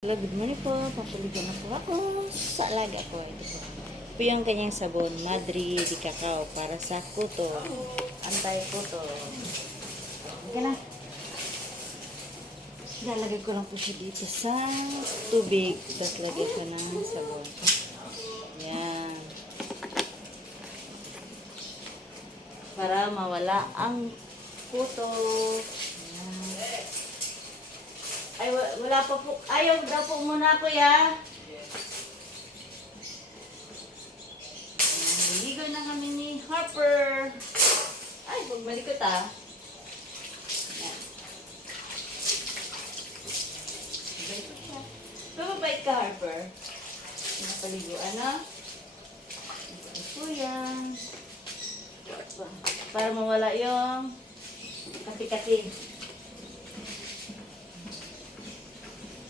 Hello, good morning po. Papuligan na po ako sa alaga ko. Ito po yung kanyang sabon, Madri di Cacao, para sa kuto. Anti-kuto. Hindi na. Lalagay ko lang po siya dito sa tubig. Tapos lagay ko ng sabon. Yan. Para mawala ang kuto. Ay, wala pa po. Ayaw daw po muna, kuya. Naligo na kami ni Harper. Ay, pagmalikot ah. Yan. Pababait ka, Harper. Pinapaliguan na. Ito po yan. Para mawala yung kasi-kasi.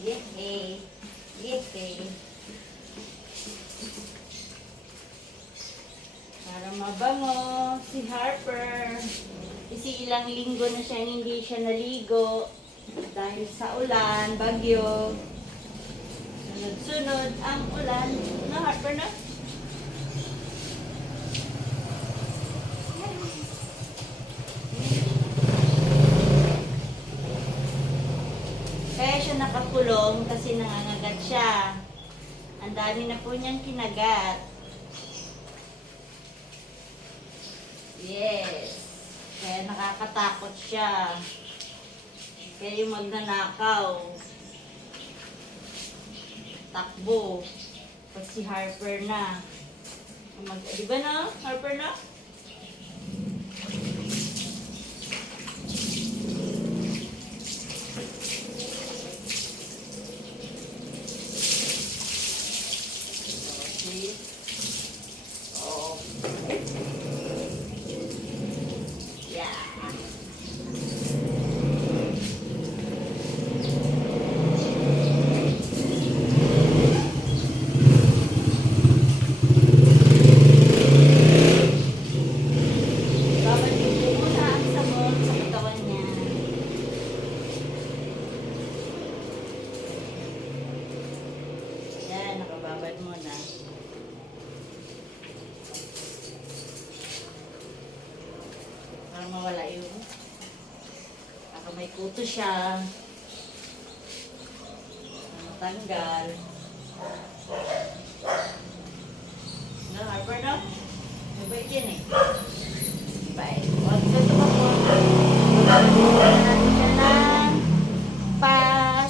Yehey! Yehey! Para mabango si Harper. Kasi ilang linggo na siya hindi siya naligo. Dahil sa ulan, bagyo. Sunod-sunod ang ulan. No, Harper, no? Kaya siya nakakulong kasi nangangagat siya. Ang dami na po niyang kinagat. Yes. Kaya nakakatakot siya. Kaya yung magnanakaw. Takbo. Pag si Harper na. Di ba na? Harper na? Oh. Yeah. Babad yung po muna ang sabon sa katawan niya. Yan, nakababad muna. Para mawala yung baka may kuto siya. Matanggal. No, Harper, no? Mabait yan eh. Bye. Huwag ka tumakbo. Bababad natin siya lang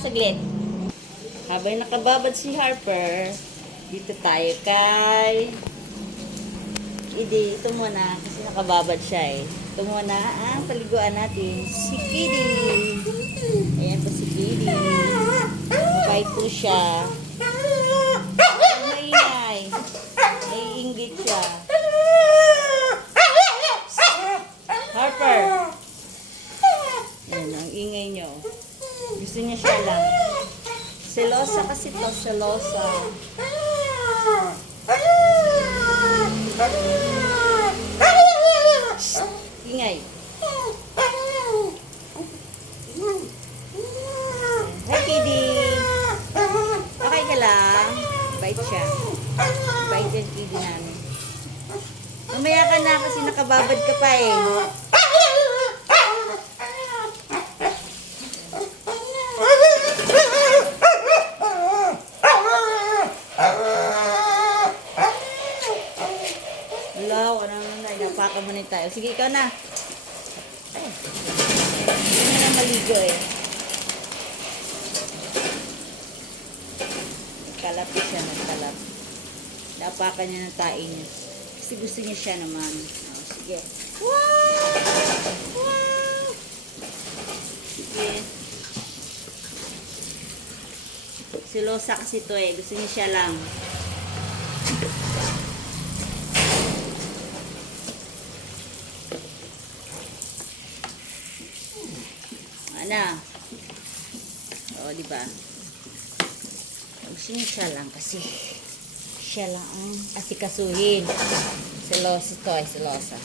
saglit. Habang nakababad si Harper, dito tayo kay Kidi. Ito muna kasi nakababad siya eh. Ito muna ang paliguan natin si Kidi. Ayan po si Kidi. Mabait po siya. Ang maingay. Naiinggit siya. Harper. Ayan ang ingay nyo. Gusto niya siya lang. Selosa kasi to, selosa. Ingay. Hi, Kidi. Okay ka lang? Bait siya. Bait yan, Kidi namin. Mamaya ka na kasi nakababad ka pa eh. Wala, wala na. Inapakan mo na tayo. Sige, ikaw na. Ay. Hindi na maligo eh. Nagkalap siya, nagkalap. Napakan niya ng tae niya. Kasi gusto niya siya naman. Oh, sige. Wow! Wow! Sige. Silosa kasi to eh. Gusto niya siya lang. Ana. O, di ba? Gusto niya siya lang kasi siya lang ang asikasuhin. Silosa to eh, silosa.